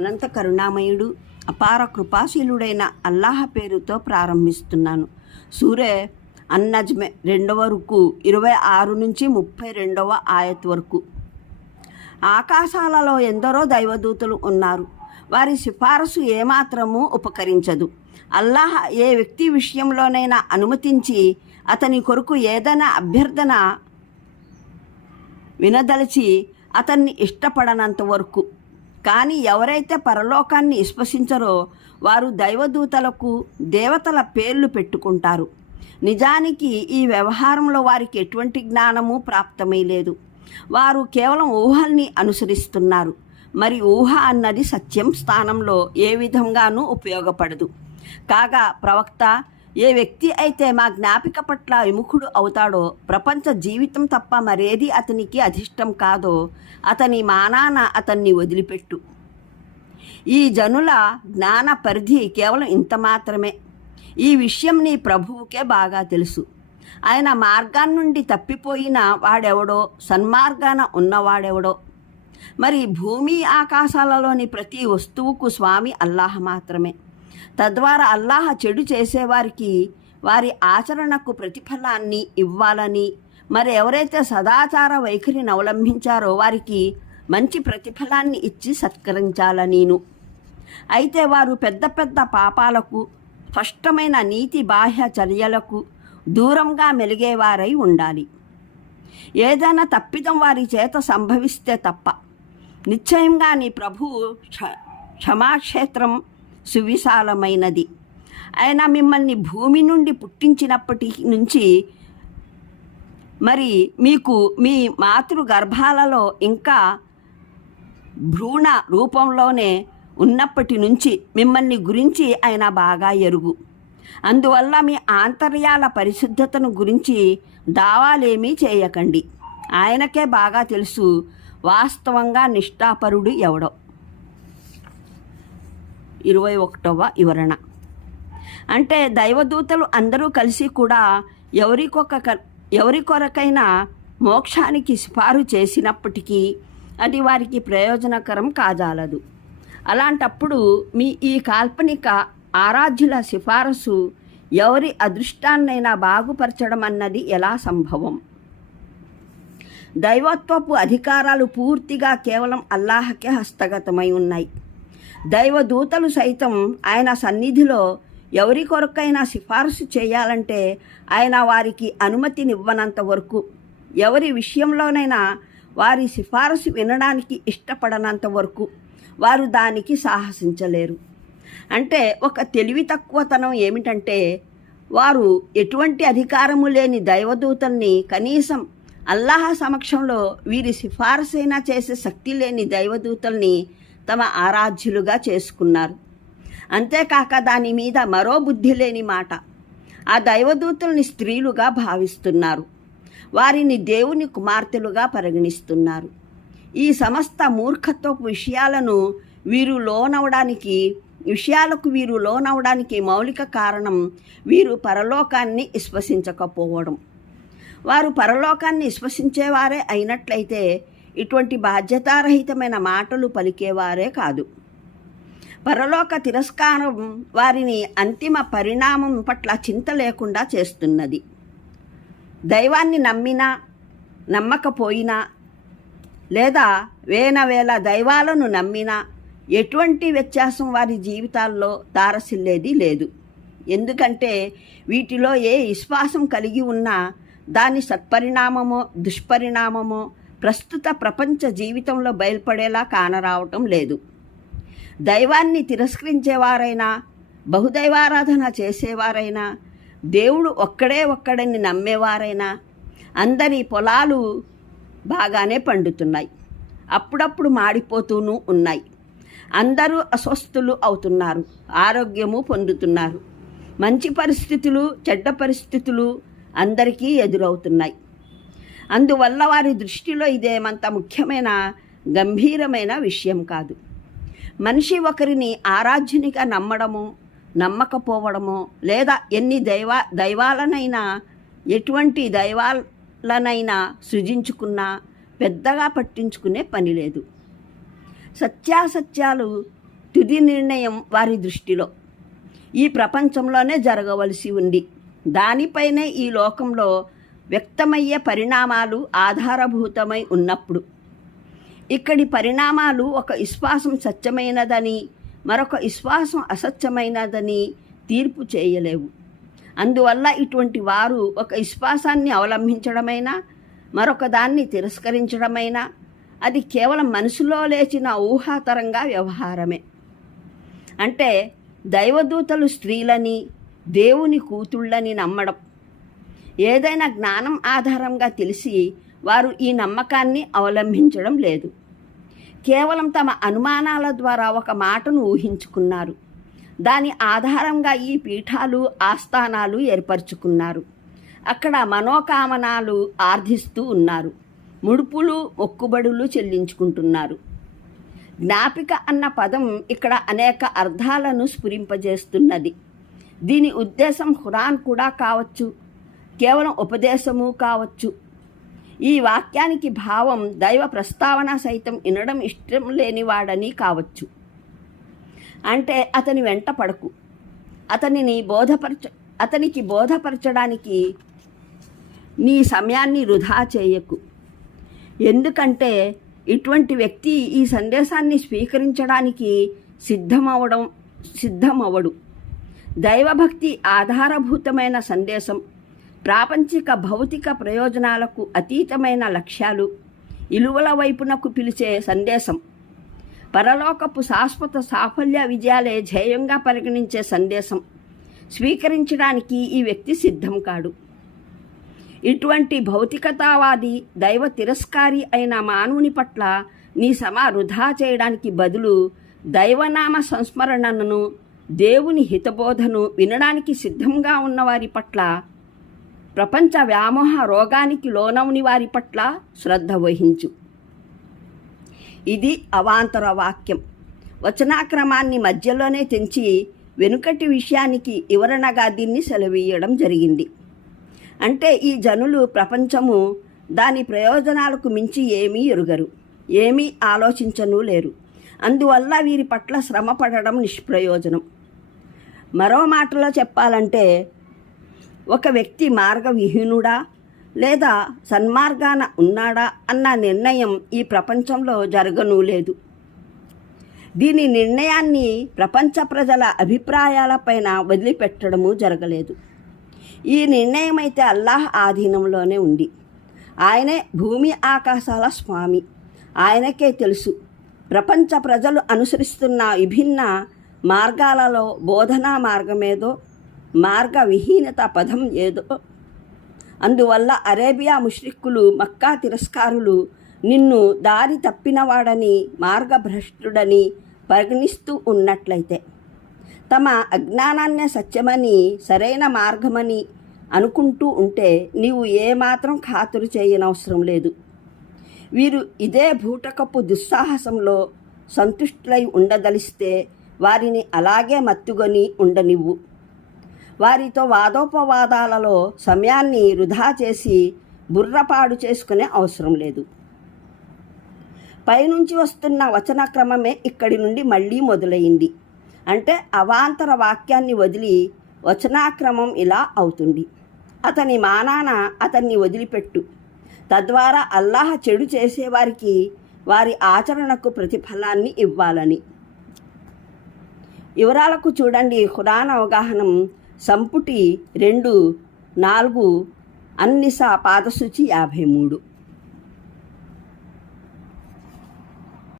అనంత కరుణామయుడు అపార కృపాశీలుడైన అల్లాహ్ పేరుతో ప్రారంభిస్తున్నాను. సూరే అన్నజ్మె 2వ రుకు 26 నుంచి 32వ ఆయత్ వరకు. ఆకాశాలలో ఎందరో దైవదూతలు ఉన్నారు. వారి సిఫారసు ఏమాత్రమూ ఉపకరించదు. అల్లాహ్ ఏ వ్యక్తి విషయంలోనైనా అనుమతించి అతని కొరకు ఏదైనా అభ్యర్థన వినదలిచి అతన్ని ఇష్టపడనంత వరకు. కానీ ఎవరైతే పరలోకాన్ని విశ్వసించరో వారు దైవదూతలకు దేవతల పేర్లు పెట్టుకుంటారు. నిజానికి ఈ వ్యవహారంలో వారికి ఎటువంటి జ్ఞానము ప్రాప్తమై లేదు. వారు కేవలం ఊహల్ని అనుసరిస్తున్నారు. మరి ఊహ అన్నది సత్యం స్థానంలో ఏ విధంగానూ ఉపయోగపడదు. కాగా ప్రవక్త, ఏ వ్యక్తి అయితే మా జ్ఞాపిక పట్ల విముఖుడు అవుతాడో, ప్రపంచ జీవితం తప్ప మరేది అతనికి అధిష్టం కాదో అతని మానాన అతన్ని వదిలిపెట్టు. ఈ జనుల జ్ఞాన పరిధి కేవలం ఇంత మాత్రమే. ఈ విషయం నీ ప్రభువుకే బాగా తెలుసు. ఆయన మార్గాన్నుండి తప్పిపోయిన వాడెవడో, సన్మార్గాన ఉన్నవాడెవడో. మరి భూమి ఆకాశాలలోని ప్రతి వస్తువుకు స్వామి అల్లాహ్ మాత్రమే. తద్వారా అల్లాహ్ చెడు చేసేవారికి వారి ఆచరణకు ప్రతిఫలాన్ని ఇవ్వాలని, మరి ఎవరైతే సదాచార వైఖరిని అవలంబించారో వారికి మంచి ప్రతిఫలాన్ని ఇచ్చి సత్కరించాలనీను. అయితే వారు పెద్ద పెద్ద పాపాలకు, స్పష్టమైన నీతి బాహ్య చర్యలకు దూరంగా మెలిగేవారై ఉండాలి. ఏదైనా తప్పిదం వారి చేత సంభవిస్తే తప్ప. నిశ్చయంగా నీ ప్రభువు క్షమాక్షేత్రం సువిశాలమైనది. ఆయన మిమ్మల్ని భూమి నుండి పుట్టించినప్పటి నుంచి మరి మీకు మీ మాతృగర్భాలలో ఇంకా భ్రూణ రూపంలోనే ఉన్నప్పటి నుంచి మిమ్మల్ని గురించి ఆయన బాగా ఎరుగు. అందువల్ల మీ ఆంతర్యాల పరిశుద్ధతను గురించి దావాలేమీ చేయకండి. ఆయనకే బాగా తెలుసు వాస్తవంగా నిష్ఠాపరుడు ఎవడో. 21వ వివరణ. అంటే దైవదూతలు అందరూ కలిసి కూడా ఎవరి కొరకైనా మోక్షానికి సిఫారు చేసినప్పటికీ అది వారికి ప్రయోజనకరం కాజాలదు. అలాంటప్పుడు మీ ఈ కాల్పనిక ఆరాధ్యుల సిఫారసు ఎవరి అదృష్టాన్నైనా బాగుపరచడం అన్నది ఎలా సంభవం? దైవత్వపు అధికారాలు పూర్తిగా కేవలం అల్లాహకే హస్తగతమై ఉన్నాయి. దైవదూతలు సైతం ఆయన సన్నిధిలో ఎవరి కొరకైనా సిఫారసు చేయాలంటే ఆయన వారికి అనుమతినివ్వనంత వరకు, ఎవరి విషయంలోనైనా వారి సిఫారసు వినడానికి ఇష్టపడనంత వరకు వారు దానికి సాహసించలేరు. అంటే ఒక తెలివి తక్కువతనం ఏమిటంటే, వారు ఎటువంటి అధికారము లేని దైవదూతల్ని కనీసం అల్లాహ్ సమక్షంలో వీరి సిఫారసైనా చేసే శక్తి లేని దైవదూతల్ని తమ ఆరాధ్యులుగా చేసుకున్నారు. అంతేకాక దాని మీద మరో బుద్ధి లేని మాట, ఆ దైవదూతల్ని స్త్రీలుగా భావిస్తున్నారు. వారిని దేవుని కుమార్తెలుగా పరిగణిస్తున్నారు. ఈ సమస్త మూర్ఖత్వపు విషయాలకు వీరు లోనవడానికి మౌలిక కారణం వీరు పరలోకాన్ని విశ్వసించకపోవడం. వారు పరలోకాన్ని విశ్వసించేవారే అయినట్లయితే ఇటువంటి బాధ్యతారహితమైన మాటలు పలికేవారే కాదు. పరలోక తిరస్కారం వారిని అంతిమ పరిణామం పట్ల చింత లేకుండా చేస్తున్నది. దైవాన్ని నమ్మినా నమ్మకపోయినా, లేదా వేల దైవాలను నమ్మినా ఎటువంటి వ్యత్యాసం వారి జీవితాల్లో తారసిల్లేది లేదు. ఎందుకంటే వీటిలో ఏ విశ్వాసం కలిగి ఉన్నా దాని సత్పరిణామమో దుష్పరిణామమో ప్రస్తుత ప్రపంచ జీవితంలో బయలుపడేలా కానరావటం లేదు. దైవాన్ని తిరస్కరించేవారైనా, బహుదైవారాధన చేసేవారైనా, దేవుడు ఒక్కడని నమ్మేవారైనా అందరి పొలాలు బాగానే పండుతున్నాయి, అప్పుడప్పుడు మాడిపోతూనూ ఉన్నాయి. అందరూ అస్వస్థులు అవుతున్నారు, ఆరోగ్యము పొందుతున్నారు. మంచి పరిస్థితులు, చెడ్డ పరిస్థితులు అందరికీ ఎదురవుతున్నాయి. అందువల్ల వారి దృష్టిలో ఇదేమంత ముఖ్యమైన గంభీరమైన విషయం కాదు. మనిషి ఒకరిని ఆరాధ్యునిగా నమ్మడమో నమ్మకపోవడమో, లేదా ఎన్ని దైవాలనైనా ఎటువంటి దైవాలనైనా సృజించుకున్నా పెద్దగా పట్టించుకునే పని లేదు. సత్యాసత్యాలు తుది నిర్ణయం వారి దృష్టిలో ఈ ప్రపంచంలోనే జరగవలసి ఉంది. దానిపైనే ఈ లోకంలో వ్యక్తమయ్యే పరిణామాలు ఆధారభూతమై ఉన్నప్పుడు ఇక్కడి పరిణామాలు ఒక విశ్వాసం సత్యమైనదని మరొక విశ్వాసం అసత్యమైనదని తీర్పు చేయలేవు. అందువల్ల ఇటువంటి వారు ఒక విశ్వాసాన్ని అవలంబించడమైనా మరొక దాన్ని తిరస్కరించడమైనా అది కేవలం మనసులో లేచిన ఊహాతరంగా వ్యవహారమే. అంటే దైవదూతలు స్త్రీలని దేవుని కూతుళ్ళని నమ్మడం ఏదైనా జ్ఞానం ఆధారంగా తెలిసి వారు ఈ నమ్మకాన్ని అవలంబించడం లేదు. కేవలం తమ అనుమానాల ద్వారా ఒక మాటను ఊహించుకున్నారు. దాని ఆధారంగా ఈ పీఠాలు ఆస్థానాలు ఏర్పరచుకున్నారు. అక్కడ మనోకామనాలు ఆర్ధిస్తూ ఉన్నారు. ముడుపులు మొక్కుబడులు చెల్లించుకుంటున్నారు. జ్ఞాపిక అన్న పదం ఇక్కడ అనేక అర్థాలను స్ఫురింపజేస్తున్నది. దీని ఉద్దేశం ఖురాన్ కూడా కావచ్చు, కేవలం ఉపదేశము కావచ్చు. ఈ వాక్యానికి భావం దైవ ప్రస్తావన సైతం వినడం ఇష్టం లేనివాడని కావచ్చు. అంటే అతని వెంట పడకు, అతనికి బోధపరచడానికి నీ సమయాన్ని వృధా చేయకు. ఎందుకంటే ఇటువంటి వ్యక్తి ఈ సందేశాన్ని స్వీకరించడానికి సిద్ధమవడు. దైవభక్తి ఆధారభూతమైన సందేశం, ప్రాపంచిక భౌతిక ప్రయోజనాలకు అతీతమైన లక్ష్యాలు, ఇలువల వైపునకు పిలిచే సందేశం, పరలోకపు శాశ్వత సాఫల్య విజయాలే ధ్యేయంగా పరిగణించే సందేశం స్వీకరించడానికి ఈ వ్యక్తి సిద్ధం కాడు. ఇటువంటి భౌతికతావాది దైవ తిరస్కారి అయిన మానవుని పట్ల నీ వృధా చేయడానికి బదులు దైవనామ సంస్మరణను, దేవుని హితబోధను వినడానికి సిద్ధంగా ఉన్నవారి పట్ల, ప్రపంచ వ్యామోహ రోగానికి లోనవుని వారి పట్ల శ్రద్ధ వహించు. ఇది అవాంతర వాక్యం. వచనాక్రమాన్ని మధ్యలోనే తెంచి వెనుకటి విషయానికి వివరణగా దీన్ని సెలవీయడం జరిగింది. అంటే ఈ జనులు ప్రపంచము దాని ప్రయోజనాలకు మించి ఏమీ ఎరుగరు, ఏమీ ఆలోచించను లేరు. అందువల్ల వీరి పట్ల శ్రమ పడడం నిష్ప్రయోజనం. మరో మాటలో చెప్పాలంటే ఒక వ్యక్తి మార్గవిహీనుడా లేదా సన్మార్గాన ఉన్నాడా అన్న నిర్ణయం ఈ ప్రపంచంలో జరగనూ లేదు. దీని నిర్ణయాన్ని ప్రపంచ ప్రజల అభిప్రాయాలపైన వదిలిపెట్టడము జరగలేదు. ఈ నిర్ణయం అయితే అల్లాహ్ ఆధీనంలోనే ఉంది. ఆయనే భూమి ఆకాశాల స్వామి. ఆయనకే తెలుసు ప్రపంచ ప్రజలు అనుసరిస్తున్న విభిన్న మార్గాలలో బోధనా మార్గమేదో, మార్గవిహీనత పదం ఏదో. అందువల్ల అరేబియా ముష్రిక్కులు, మక్కా తిరస్కారులు నిన్ను దారి తప్పినవాడని, మార్గభ్రష్టుడని పరిగణిస్తూ ఉన్నట్లయితే, తమ అజ్ఞానాన్నే సత్యమని, సరైన మార్గమని అనుకుంటూ ఉంటే నీవు ఏమాత్రం ఖాతరు చేయనవసరం లేదు. వీరు ఇదే భూటకపు దుస్సాహసంలో సంతుష్టులై ఉండదలిస్తే వారిని అలాగే మత్తుగొని ఉండనివ్వు. వారితో వాదోపవాదాలలో సమయాన్ని వృధా చేసి బుర్రపాడు చేసుకునే అవసరం లేదు. పైనుంచి వస్తున్న వచనక్రమమే ఇక్కడి నుండి మళ్ళీ మొదలైంది. అంటే అవాంతర వాక్యాన్ని వదిలి వచనాక్రమం ఇలా అవుతుంది: అతని మానాన అతన్ని వదిలిపెట్టు, తద్వారా అల్లాహ్ చెడు చేసేవారికి వారి ఆచరణకు ప్రతిఫలాన్ని ఇవ్వాలని. వివరాలకు చూడండి ఖురాన్ అవగాహనం సంపుటి 2, 4 అన్నిసా పాదసూచి 53.